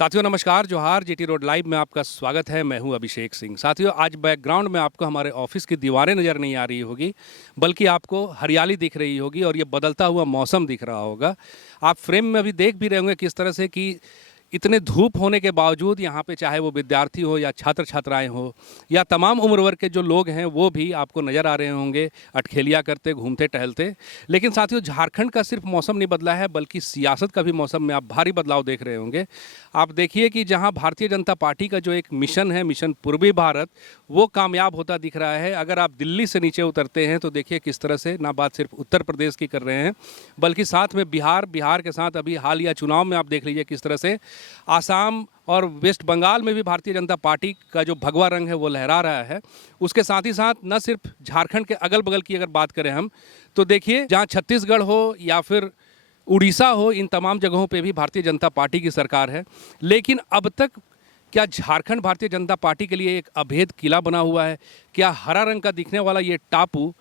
साथियों नमस्कार, जोहार। जीटी रोड लाइव में आपका स्वागत है। मैं हूं अभिषेक सिंह। साथियों, आज बैकग्राउंड में आपको हमारे ऑफिस की दीवारें नज़र नहीं आ रही होगी, बल्कि आपको हरियाली दिख रही होगी और ये बदलता हुआ मौसम दिख रहा होगा। आप फ्रेम में अभी देख भी रहे होंगे किस तरह से कि इतने धूप होने के बावजूद यहाँ पे चाहे वो विद्यार्थी हो या छात्र छात्राएं हो या तमाम उम्र वर्ग के जो लोग हैं वो भी आपको नज़र आ रहे होंगे अटखेलियाँ करते, घूमते टहलते। लेकिन साथियों, झारखंड का सिर्फ मौसम नहीं बदला है, बल्कि सियासत का भी मौसम में आप भारी बदलाव देख रहे होंगे। आप देखिए कि जहाँ भारतीय जनता पार्टी का जो एक मिशन है, मिशन पूर्वी भारत, वो कामयाब होता दिख रहा है। अगर आप दिल्ली से नीचे उतरते हैं तो देखिए किस तरह से ना बात सिर्फ उत्तर प्रदेश की कर रहे हैं, बल्कि साथ में बिहार के साथ अभी हालिया चुनाव में आप देख लीजिए किस तरह से आसाम और वेस्ट बंगाल में भी भारतीय जनता पार्टी का जो भगवा रंग है वो लहरा रहा है। उसके साथ ही साथ न सिर्फ झारखंड के अगल बगल की अगर बात करें हम, तो देखिए जहाँ छत्तीसगढ़ हो या फिर उड़ीसा हो, इन तमाम जगहों पे भी भारतीय जनता पार्टी की सरकार है। लेकिन अब तक क्या झारखंड भारतीय जनता पार्टी के लिए एक अभेद किला बना हुआ है? क्या हरा रंग का दिखने वाला ये टापू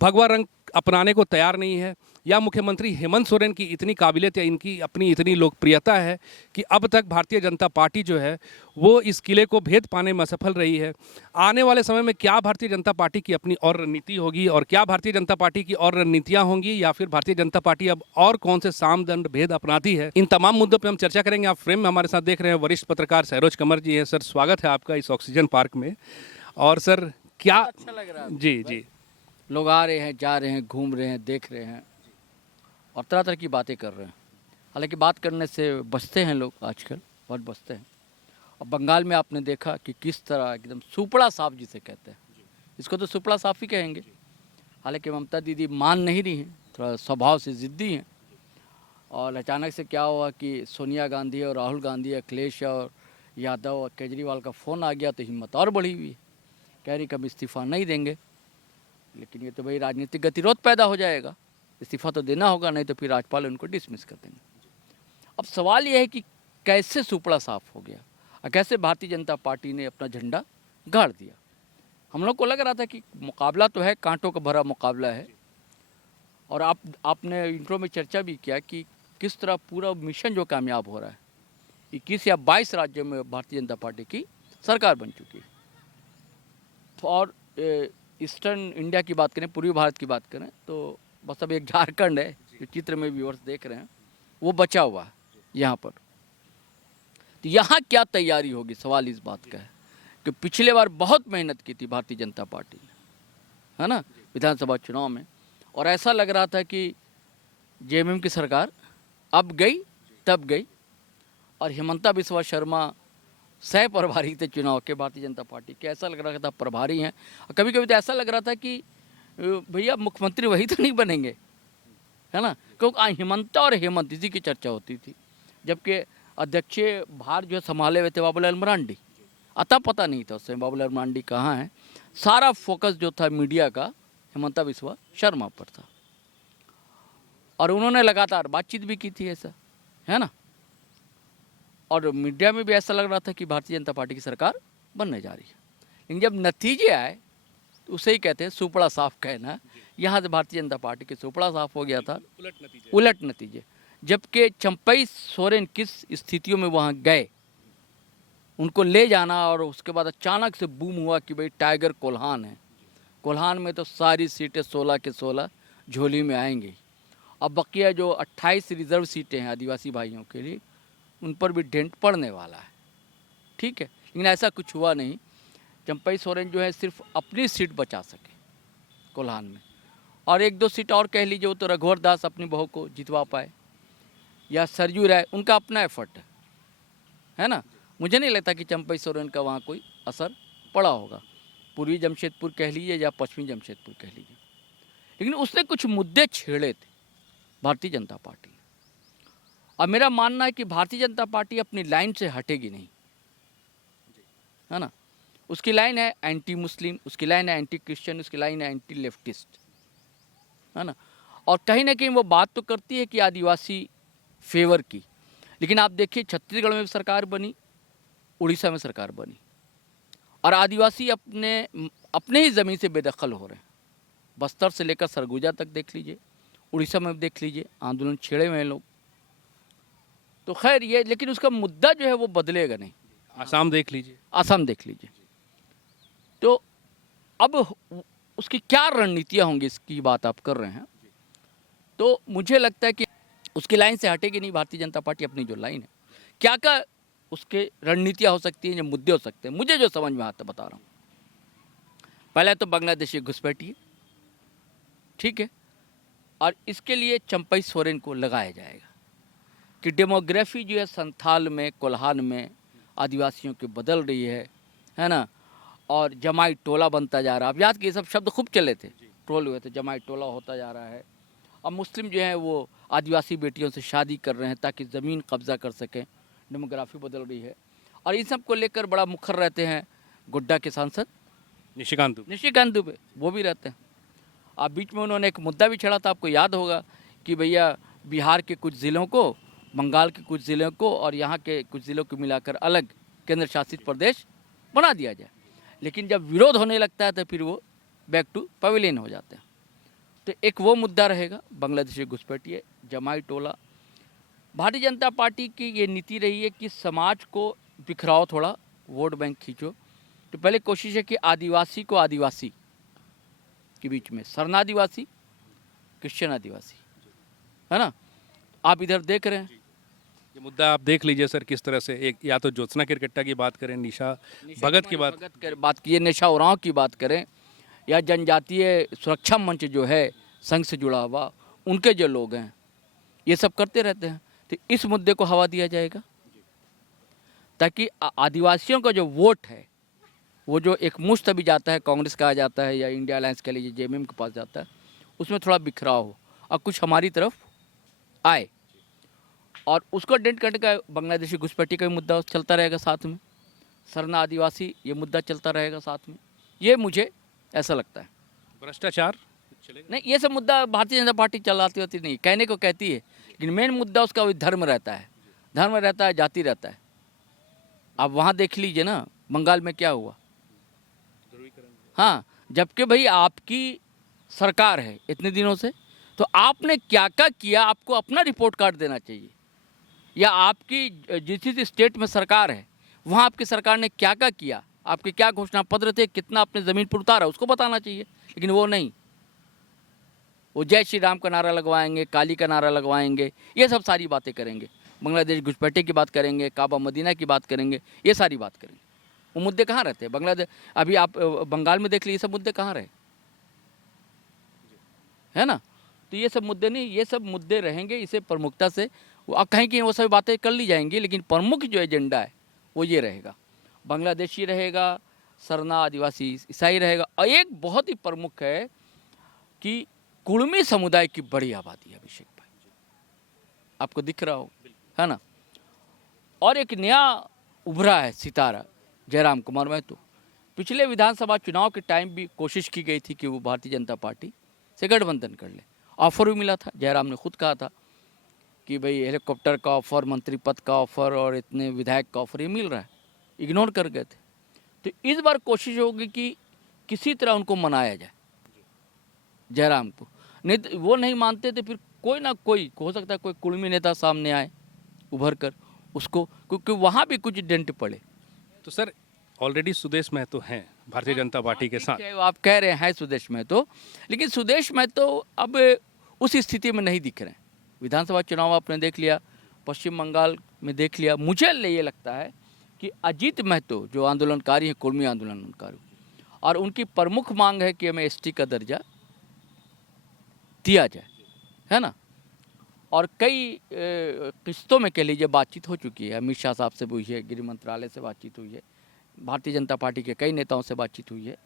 भगवा रंग अपनाने को तैयार नहीं है? या मुख्यमंत्री हेमंत सोरेन की इतनी काबिलियत या इनकी अपनी इतनी लोकप्रियता है कि अब तक भारतीय जनता पार्टी जो है वो इस किले को भेद पाने में असफल रही है? आने वाले समय में क्या भारतीय जनता पार्टी की अपनी और रणनीति होगी, और क्या भारतीय जनता पार्टी की और रणनीतियां होंगी, या फिर भारतीय जनता पार्टी अब और कौन से साम दंड भेद अपनाती है? इन तमाम मुद्दों पर हम चर्चा करेंगे। आप फ्रेम में हमारे साथ देख रहे हैं वरिष्ठ पत्रकार सरोज कंवर जी हैं। सर, स्वागत है आपका इस ऑक्सीजन पार्क में। और सर, क्या अच्छा लग रहा है? जी जी, लोग आ रहे हैं, जा रहे हैं, घूम रहे हैं, देख रहे हैं और तरह तरह की बातें कर रहे हैं। हालांकि बात करने से बचते हैं लोग, आजकल बहुत बचते हैं। और बंगाल में आपने देखा कि किस तरह एकदम सुपड़ा साफ जिसे कहते हैं, इसको तो सुपड़ा साफ ही कहेंगे। हालांकि ममता दीदी मान नहीं रही हैं, थोड़ा स्वभाव से ज़िद्दी हैं। और अचानक से क्या हुआ कि सोनिया गांधी और राहुल गांधी, अखिलेश और यादव और केजरीवाल का फ़ोन आ गया तो हिम्मत और बढ़ी हुई है। कह रही कि हम इस्तीफ़ा नहीं देंगे। लेकिन ये तो भाई राजनीतिक गतिरोध पैदा हो जाएगा, इस्तीफा तो देना होगा, नहीं तो फिर राज्यपाल उनको डिसमिस कर देंगे। अब सवाल यह है कि कैसे सुपड़ा साफ हो गया और कैसे भारतीय जनता पार्टी ने अपना झंडा गाड़ दिया। हम लोग को लग रहा था कि मुकाबला तो है, कांटों का भरा मुकाबला है। और आपने इंट्रो में चर्चा भी किया कि किस तरह पूरा मिशन जो कामयाब हो रहा है। 21 या 22 राज्यों में भारतीय जनता पार्टी की सरकार बन चुकी है। तो और ईस्टर्न इंडिया की बात करें, पूर्वी भारत की बात करें, तो बस अब एक झारखंड है जो चित्र में व्यूअर्स देख रहे हैं, वो बचा हुआ है यहाँ पर। तो यहाँ क्या तैयारी होगी, सवाल इस बात का है कि पिछले बार बहुत मेहनत की थी भारतीय जनता पार्टी ने, है ना, विधानसभा चुनाव में। और ऐसा लग रहा था कि जेएमएम की सरकार अब गई तब गई। और हिमंता बिस्वा शर्मा सह प्रभारी थे चुनाव के भारतीय जनता पार्टी के, ऐसा लग रहा था प्रभारी हैं। और कभी कभी तो ऐसा लग रहा था कि भैया मुख्यमंत्री वही तो नहीं बनेंगे, है ना, क्योंकि हिमंता और हेमंत इसी की चर्चा होती थी। जबकि अध्यक्षीय भार जो संभाले हुए थे बाबूलाल मरांडी, अता पता नहीं था उससे बाबूलाल मरांडी कहाँ हैं। सारा फोकस जो था मीडिया का हिमंता बिस्वा शर्मा पर था। और उन्होंने लगातार बातचीत भी की थी, ऐसा है ना। और मीडिया में भी ऐसा लग रहा था कि भारतीय जनता पार्टी की सरकार बनने जा रही है। लेकिन जब नतीजे आए तो उसे ही कहते हैं सुपड़ा साफ कहना। यहाँ से भारतीय जनता पार्टी के सुपड़ा साफ हो गया था, उलट नतीजे। जबकि चंपई सोरेन किस स्थितियों में वहाँ गए, उनको ले जाना, और उसके बाद अचानक से बूम हुआ कि भाई टाइगर कोल्हान है। कोल्हान में तो सारी सीटें 16 के 16 झोली में आएंगी। अब बकिया जो 28 रिजर्व सीटें हैं आदिवासी भाइयों के लिए, उन पर भी डेंट पड़ने वाला है, ठीक है। लेकिन ऐसा कुछ हुआ नहीं। चंपई सोरेन जो है सिर्फ अपनी सीट बचा सके कोल्हान में, और 1-2 सीट और कह लीजिए, वो तो रघुवर दास अपनी बहू को जितवा पाए, या सरजू राय, उनका अपना एफर्ट है ना। मुझे नहीं लगता कि चंपई सोरेन का वहाँ कोई असर पड़ा होगा, पूर्वी जमशेदपुर कह लीजिए या पश्चिमी जमशेदपुर कह लीजिए। लेकिन उसने कुछ मुद्दे छेड़े थे भारतीय जनता पार्टी। और मेरा मानना है कि भारतीय जनता पार्टी अपनी लाइन से हटेगी नहीं, है ना। उसकी लाइन है एंटी मुस्लिम, उसकी लाइन है एंटी क्रिश्चियन, उसकी लाइन है एंटी लेफ्टिस्ट, है ना। और कहीं ना कहीं वो बात तो करती है कि आदिवासी फेवर की। लेकिन आप देखिए, छत्तीसगढ़ में भी सरकार बनी, उड़ीसा में सरकार बनी, और आदिवासी अपने ही ज़मीन से बेदखल हो रहे हैं। बस्तर से लेकर सरगुजा तक देख लीजिए, उड़ीसा में देख लीजिए, आंदोलन छेड़े हुए हैं लोग। तो खैर ये, लेकिन उसका मुद्दा जो है वो बदलेगा नहीं। आसाम देख लीजिए। असम देख लीजिए। तो अब उसकी क्या रणनीतियाँ होंगी, इसकी बात आप कर रहे हैं, तो मुझे लगता है कि उसकी लाइन से हटेगी नहीं भारतीय जनता पार्टी। अपनी जो लाइन है, क्या क्या उसके रणनीतियाँ हो सकती हैं, जो मुद्दे हो सकते हैं, मुझे जो समझ में आता बता रहा हूँ। पहले तो बांग्लादेशी घुसपैठी है, ठीक है, और इसके लिए चंपई सोरेन को लगाया जाएगा कि डेमोग्राफी जो है संथाल में, कोल्हान में आदिवासियों की बदल रही है ना, और जमाई टोला बनता जा रहा है। आप याद कि ये सब शब्द खूब चले थे, ट्रोल हुए थे, जमाई टोला होता जा रहा है। अब मुस्लिम जो है वो आदिवासी बेटियों से शादी कर रहे हैं ताकि ज़मीन कब्जा कर सकें, डेमोग्राफी बदल रही है। और इन सब को लेकर बड़ा मुखर रहते हैं गोड्डा के सांसद निशिकांत दुबे, वो भी रहते हैं। अब बीच में उन्होंने एक मुद्दा भी छेड़ा था, आपको याद होगा, कि भैया बिहार के कुछ ज़िलों को, बंगाल के कुछ ज़िलों को और यहाँ के कुछ ज़िलों को मिलाकर अलग केंद्र शासित प्रदेश बना दिया जाए। लेकिन जब विरोध होने लगता है तो फिर वो बैक टू पवेलियन हो जाते हैं। तो एक वो मुद्दा रहेगा, बांग्लादेशी घुसपैठी, जमाई टोला। भारतीय जनता पार्टी की ये नीति रही है कि समाज को बिखराओ, थोड़ा वोट बैंक खींचो। तो पहले कोशिश है कि आदिवासी को आदिवासी के बीच में, सरना आदिवासी, क्रिश्चियन आदिवासी, है ना। आप इधर देख रहे हैं ये मुद्दा आप देख लीजिए सर, किस तरह से एक, या तो ज्योत्सना किरकेट्टा की बात करें, निशा भगत की बात कीजिए, निशा उरांव की बात करें, या जनजातीय सुरक्षा मंच जो है संघ से जुड़ा हुआ, उनके जो लोग हैं, ये सब करते रहते हैं। तो इस मुद्दे को हवा दिया जाएगा ताकि आदिवासियों का जो वोट है, वो जो एक मुश्त अभी जाता है, कांग्रेस कहा जाता है या इंडिया अलायंस के लिए जेएमएम के पास जाता है, उसमें थोड़ा बिखराव हो और कुछ हमारी तरफ आए। और उसको डेंट करने का बांग्लादेशी घुसपैठी का भी मुद्दा चलता रहेगा साथ में, सरना आदिवासी ये मुद्दा चलता रहेगा साथ में। ये मुझे ऐसा लगता है। भ्रष्टाचार नहीं, ये सब मुद्दा भारतीय जनता पार्टी चलाती होती नहीं, कहने को कहती है, लेकिन मेन मुद्दा उसका वही धर्म रहता है, धर्म रहता है, जाति रहता है। आप वहाँ देख लीजिए ना, बंगाल में क्या हुआ। हाँ, जबकि भाई आपकी सरकार है इतने दिनों से, तो आपने क्या क्या किया, आपको अपना रिपोर्ट कार्ड देना चाहिए। या आपकी जिस स्टेट में सरकार है, वहाँ आपकी सरकार ने क्या क्या किया, आपके क्या घोषणा पत्र थे, कितना अपने ज़मीन पर उतारा, उसको बताना चाहिए। लेकिन वो नहीं, वो जय श्री राम का नारा लगवाएंगे, काली का नारा लगवाएंगे, ये सब सारी बातें करेंगे, बांग्लादेश घुसपैठी की बात करेंगे, काबा मदीना की बात करेंगे, ये सारी बात करेंगे। वो मुद्दे कहाँ रहते हैं बांग्लादेश? अभी आप बंगाल में देख लीजिए, ये सब मुद्दे कहाँ रहे, है ना। तो ये सब मुद्दे नहीं, ये सब मुद्दे रहेंगे, इसे प्रमुखता से अब कहीं कि वो सब बातें कर ली जाएंगी, लेकिन प्रमुख जो एजेंडा है वो ये रहेगा, बांग्लादेशी रहेगा, सरना आदिवासी ईसाई रहेगा। और एक बहुत ही प्रमुख है कि कुड़मी समुदाय की बड़ी आबादी है, अभिषेक भाई, आपको दिख रहा हो, है ना। और एक नया उभरा है सितारा, जयराम कुमार महतो। पिछले विधानसभा चुनाव के टाइम भी कोशिश की गई थी कि वो भारतीय जनता पार्टी से गठबंधन कर ले, ऑफर भी मिला था। जयराम ने खुद कहा था कि भाई हेलीकॉप्टर का ऑफर, मंत्री पद का ऑफर और इतने विधायक का ऑफर ये मिल रहा है, इग्नोर कर गए थे। तो इस बार कोशिश होगी कि किसी तरह उनको मनाया जाए जयराम को। नहीं तो वो नहीं मानते तो फिर कोई ना कोई, हो सकता है कोई कुड़मी नेता सामने आए उभर कर उसको, क्योंकि वहाँ भी कुछ डेंट पड़े। तो सर ऑलरेडी सुदेश महतो हैं भारतीय जनता पार्टी के साथ, आप कह रहे हैं सुदेश महतो, लेकिन सुदेश महतो अब उस स्थिति में नहीं दिख रहे हैं। विधानसभा चुनाव आपने देख लिया, पश्चिम बंगाल में देख लिया। मुझे ये लगता है कि अजीत महतो जो आंदोलनकारी हैं, कुर्मी आंदोलनकारी, और उनकी प्रमुख मांग है कि हमें एसटी का दर्जा दिया जाए, है ना। और कई किस्तों में कह लीजिए बातचीत हो चुकी है, अमित शाह साहब से भी हुई है, गृह मंत्रालय से बातचीत हुई है, भारतीय जनता पार्टी के कई नेताओं से बातचीत हुई है।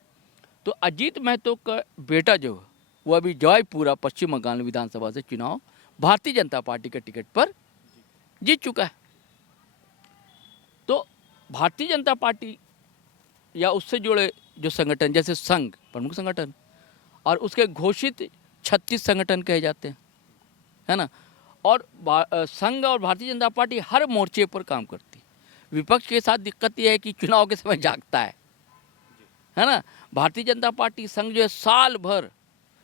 तो अजीत महतो का बेटा जो है वो अभी जयपुरा पश्चिम बंगाल विधानसभा से चुनाव भारतीय जनता पार्टी के टिकट पर जीत चुका है। तो भारतीय जनता पार्टी या उससे जुड़े जो संगठन, जैसे संघ प्रमुख संगठन, और उसके घोषित 36 संगठन कहे जाते हैं, है ना। और संघ और भारतीय जनता पार्टी हर मोर्चे पर काम करती है। विपक्ष के साथ दिक्कत यह है कि चुनाव के समय जागता है ना। भारतीय जनता पार्टी संघ जो है साल भर,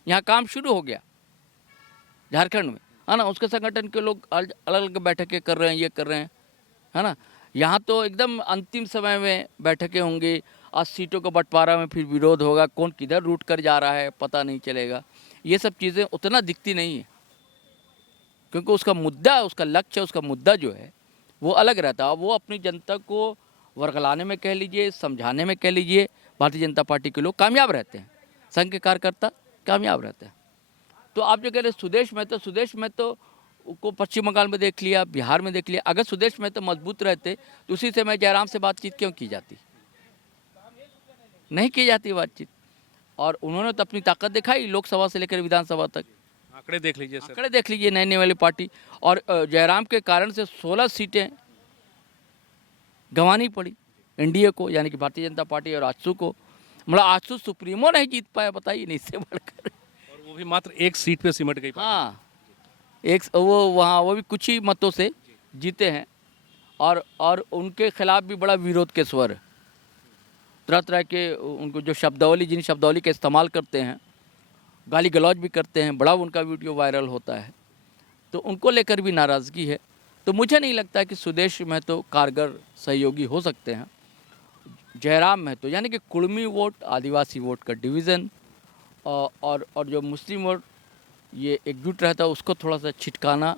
यहाँ काम शुरू हो गया झारखंड में, है ना, उसके संगठन के लोग अलग अलग बैठकें कर रहे हैं, ये कर रहे हैं, है ना। यहाँ तो एकदम अंतिम समय में बैठकें होंगी, आज सीटों का बंटवारा में फिर विरोध होगा, कौन किधर रूट कर जा रहा है पता नहीं चलेगा। ये सब चीज़ें उतना दिखती नहीं है, क्योंकि उसका मुद्दा, उसका लक्ष्य, उसका मुद्दा जो है वो अलग रहता है। वो अपनी जनता को वर्गलाने में कह लीजिए, समझाने में कह लीजिए, भारतीय जनता पार्टी के लोग कामयाब रहते हैं, संघ के कार्यकर्ता कामयाब रहते हैं। तो आप जो कह रहे सुदेश महतो को पश्चिम बंगाल में देख लिया, बिहार में देख लिया। अगर सुदेश महतो मजबूत रहते तो उसी से मैं जयराम से बातचीत क्यों की जाती, नहीं की जाती बातचीत। और उन्होंने तो अपनी ताकत दिखाई लोकसभा से लेकर विधानसभा तक। आंकड़े देख लीजिए सर। आंकड़े देख लीजिए, नई वाली पार्टी। और जयराम के कारण से 16 सीटें गंवानी पड़ी एनडीए को, यानी कि भारतीय जनता पार्टी और आजसू को। मतलब आजसू सुप्रीमो नहीं जीत पाया, बताइए, नहीं इससे बढ़कर। और वो भी मात्र एक सीट पे सिमट गई पार्टी। हाँ, एक वो वहाँ वो भी कुछ ही मतों से जीते हैं। और उनके खिलाफ भी बड़ा विरोध के स्वर है। तरह तरह के उनको जो शब्दावली, जिन शब्दावली का इस्तेमाल करते हैं, गाली गलौज भी करते हैं, बड़ा उनका वीडियो वायरल होता है। तो उनको लेकर भी नाराज़गी है। तो मुझे नहीं लगता कि सुदेश महतो कारगर सहयोगी हो सकते हैं। जयराम महतो यानी कि कुड़मी वोट, आदिवासी वोट का डिवीज़न और जो मुस्लिम वोट ये एकजुट रहता है, उसको थोड़ा सा छिटकाना,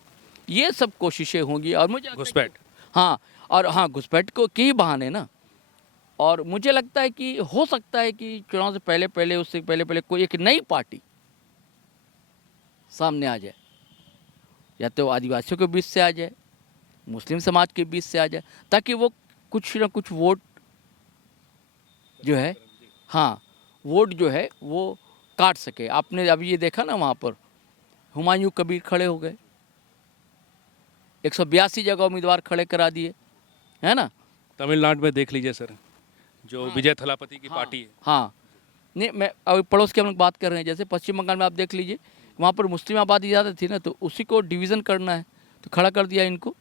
ये सब कोशिशें होंगी। और मुझे लगता है घुसपैठ। हाँ, और हाँ, घुसपैठ को के ही बहाने ना। और मुझे लगता है कि हो सकता है कि चुनाव से पहले पहले, उससे पहले पहले कोई एक नई पार्टी सामने आ जाए, या तो आदिवासियों के बीच से आ जाए, मुस्लिम समाज के बीच से आ जाए, ताकि वो कुछ ना कुछ वोट जो है, हाँ, वोट जो है वो काट सके। आपने अभी ये देखा ना, वहाँ पर हुमायूं कबीर खड़े हो गए, 182 जगह उम्मीदवार खड़े करा दिए, है ना। तमिलनाडु में देख लीजिए सर, जो विजय थलापति की पार्टी है। हाँ, नहीं, मैं अभी पड़ोस की हम लोग बात कर रहे हैं, जैसे पश्चिम बंगाल में आप देख लीजिए, वहाँ पर मुस्लिम आबादी ज़्यादा थी ना, तो उसी को डिवीज़न करना है तो खड़ा कर दिया इनको।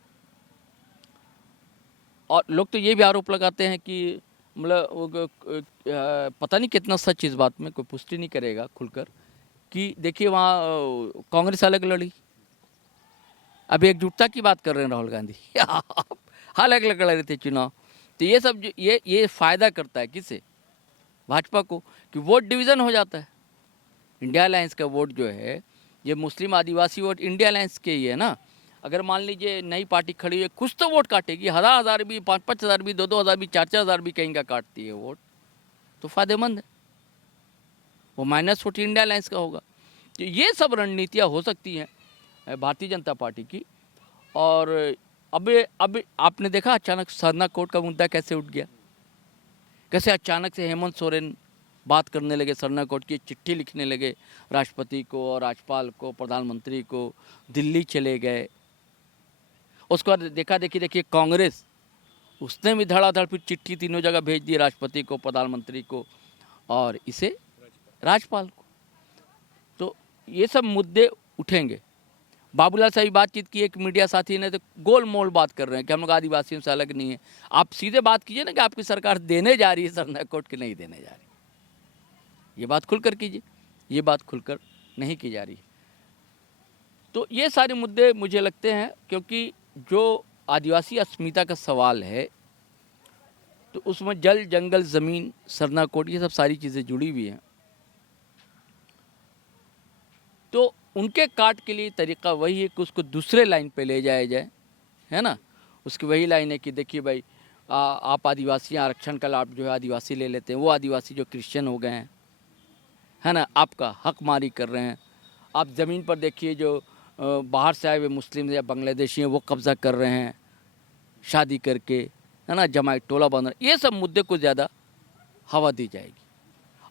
और लोग तो ये भी आरोप लगाते हैं कि मतलब पता नहीं कितना सच इस बात में, कोई पुष्टि नहीं करेगा खुलकर, कि देखिए वहाँ कांग्रेस अलग लड़ी। अभी एकजुटता की बात कर रहे हैं राहुल गांधी अलग अलग लड़ रहे थे चुनाव। तो ये सब ये फ़ायदा करता है किसे, भाजपा को, कि वोट डिवीज़न हो जाता है। इंडिया अलायंस का वोट जो है, ये मुस्लिम आदिवासी वोट इंडिया अलायंस के ही है ना। अगर मान लीजिए नई पार्टी खड़ी है, कुछ तो वोट काटेगी, 1000 भी, 5-5 हज़ार भी, 2-2 हज़ार भी, 4-4 हज़ार भी कहीं का काटती है वोट, तो फ़ायदेमंद है। वो माइनस वोट इंडिया अलायंस का होगा। तो ये सब रणनीतियाँ हो सकती हैं भारतीय जनता पार्टी की। और अब आपने देखा अचानक सरना कोर्ट का मुद्दा कैसे उठ गया, कैसे अचानक से हेमंत सोरेन बात करने लगे, सरना कोर्ट की चिट्ठी लिखने लगे राष्ट्रपति को और राज्यपाल को, प्रधानमंत्री को, दिल्ली चले गए। उसके बाद देखिए कांग्रेस, उसने भी धड़ाधड़ फिर चिट्ठी तीनों जगह भेज दी, राष्ट्रपति को, प्रधानमंत्री को और इसे राज्यपाल को। तो ये सब मुद्दे उठेंगे। बाबूलाल से भी बातचीत की एक मीडिया साथी ने, तो गोल मोल बात कर रहे हैं कि हम लोग आदिवासियों से अलग नहीं है। आप सीधे बात कीजिए ना कि आपकी सरकार देने जा रही है सरना कोर्ट की, नहीं देने जा रही, ये बात खुलकर कीजिए। ये बात खुलकर नहीं की जा रही। तो ये सारे मुद्दे मुझे लगते हैं, क्योंकि जो आदिवासी अस्मिता का सवाल है, तो उसमें जल, जंगल, ज़मीन, सरना कोर्ट, ये सब सारी चीज़ें जुड़ी हुई हैं। तो उनके काट के लिए तरीका वही है कि उसको दूसरे लाइन पे ले जाया जाए, है ना। उसकी वही लाइन है कि देखिए भाई, आप आदिवासी आरक्षण का लाभ जो है आदिवासी ले लेते हैं, वो आदिवासी जो क्रिश्चियन हो गए हैं, है ना, आपका हक मारी कर रहे हैं। आप ज़मीन पर देखिए जो बाहर से आए हुए मुस्लिम या बांग्लादेशी हैं, वो कब्ज़ा कर रहे हैं शादी करके, है ना, जमाई टोला बन रहा। ये सब मुद्दे को ज़्यादा हवा दी जाएगी।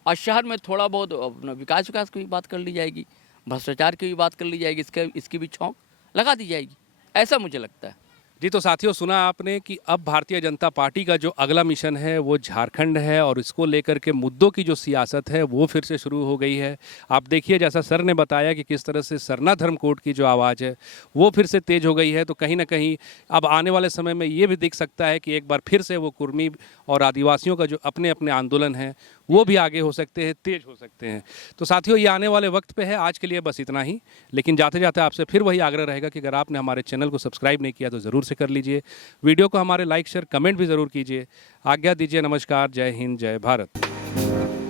और शहर में थोड़ा बहुत अपना विकास की भी बात कर ली जाएगी, भ्रष्टाचार की भी बात कर ली जाएगी, इसकी भी छौंक लगा दी जाएगी, ऐसा मुझे लगता है। जी, तो साथियों सुना आपने कि अब भारतीय जनता पार्टी का जो अगला मिशन है वो झारखंड है और इसको लेकर के मुद्दों की जो सियासत है वो फिर से शुरू हो गई है। आप देखिए जैसा सर ने बताया कि किस तरह से सरना धर्म कोड की जो आवाज़ है वो फिर से तेज हो गई है। तो कहीं ना कहीं अब आने वाले समय में ये भी दिख सकता है कि एक बार फिर से वो कुर्मी और आदिवासियों का जो अपने अपने आंदोलन है वो भी आगे हो सकते हैं, तेज हो सकते हैं। तो साथियों ये आने वाले वक्त पे है। आज के लिए बस इतना ही, लेकिन जाते जाते आपसे फिर वही आग्रह रहेगा कि अगर आपने हमारे चैनल को सब्सक्राइब नहीं किया तो ज़रूर से कर लीजिए। वीडियो को हमारे लाइक शेयर कमेंट भी ज़रूर कीजिए। आज्ञा दीजिए, नमस्कार, जय हिंद, जय भारत।